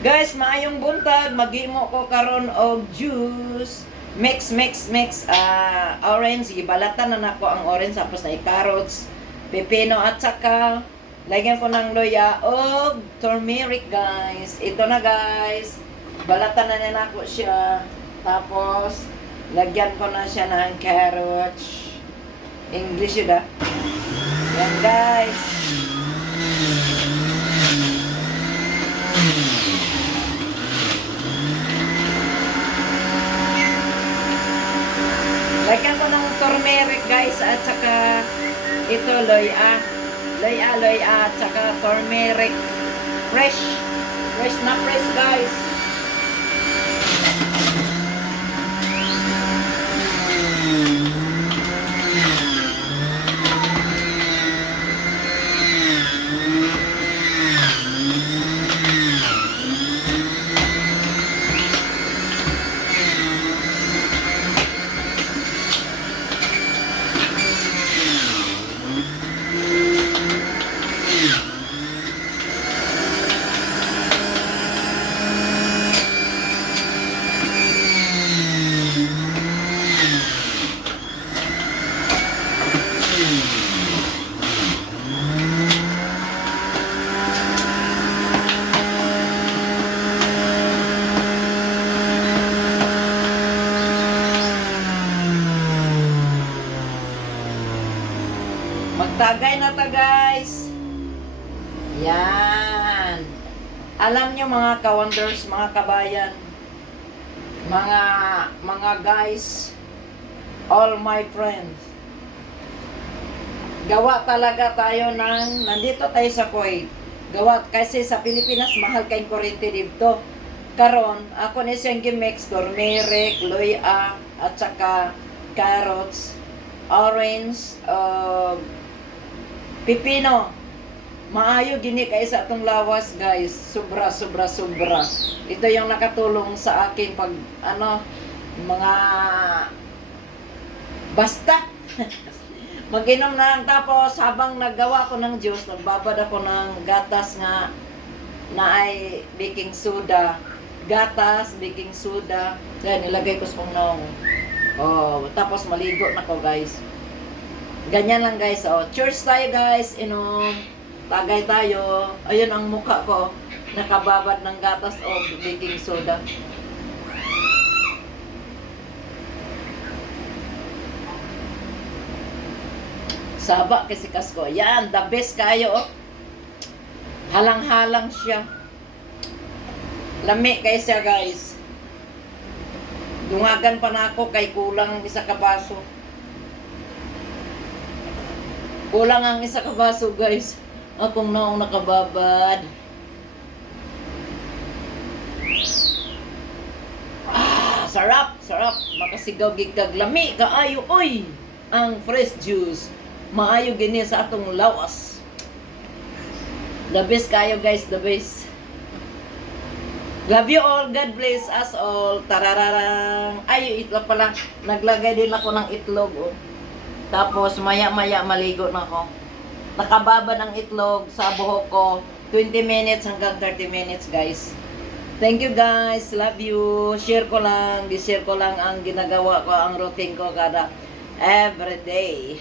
Guys, maayong buntag, maghimo ko karon og juice. Mix. Orange, ibalatan na nako ang orange tapos na carrots, pepino at saka lagyan ko ng luya og turmeric, guys. Ito na, guys. Balatan na nako siya. Tapos lagyan ko na siya ng carrots. English yun, ah. Yan, guys. Lagyan ko ng turmeric, guys, at saka ito, loya, at saka turmeric. Fresh na fresh, guys. Magtagay na ta, guys. Yan. Alam nyo, mga ka-wonders, mga kabayan, mga guys, all my friends, gawa talaga tayo nandito tayo sa Kuwait. Gawa, kasi sa Pilipinas, mahal kayong kuryente dito. Karon, ako ni siyang gimix, turmeric, luya, at saka carrots, orange, pipino. Maayo gini kay sa atong lawas, guys. Sobra. Ito yung nakatulong sa akin pag mga basta mag-inom na lang. Tapos habang naggawa ko ng juice, nagbabad ako ng gatas nga na ay baking soda. Gatas, baking soda. Yan, ilagay ko sa pangnaw. Tapos maligo na ko, guys. Ganyan lang, guys. Cheers tayo, guys. Tagay tayo. Ayun ang mukha ko. Nakababad ng gatas o baking soda. Saba kasi kasko. Yan, the best kayo. Halang-halang siya. Lami kayo siya, guys. Dungagan pa na ako kay kulang isa ka baso. Kulang ang isa ka baso, guys. Akong naong nakababad. Sarap. Makasigaw gigkag lami kaayo, oy. Ang fresh juice. Maayo gini sa atong lawas. The best kayo, guys, the best. Love you all. God bless us all. Tarararang. Ay, itlog pala. Naglagay din ako ng itlog, oh. Tapos maya-maya maligo na ako. Nakababa ng itlog sa buhok ko. 20 minutes hanggang 30 minutes, guys. Thank you, guys. Love you. Share ko lang ang ginagawa ko, ang routine ko kada everyday.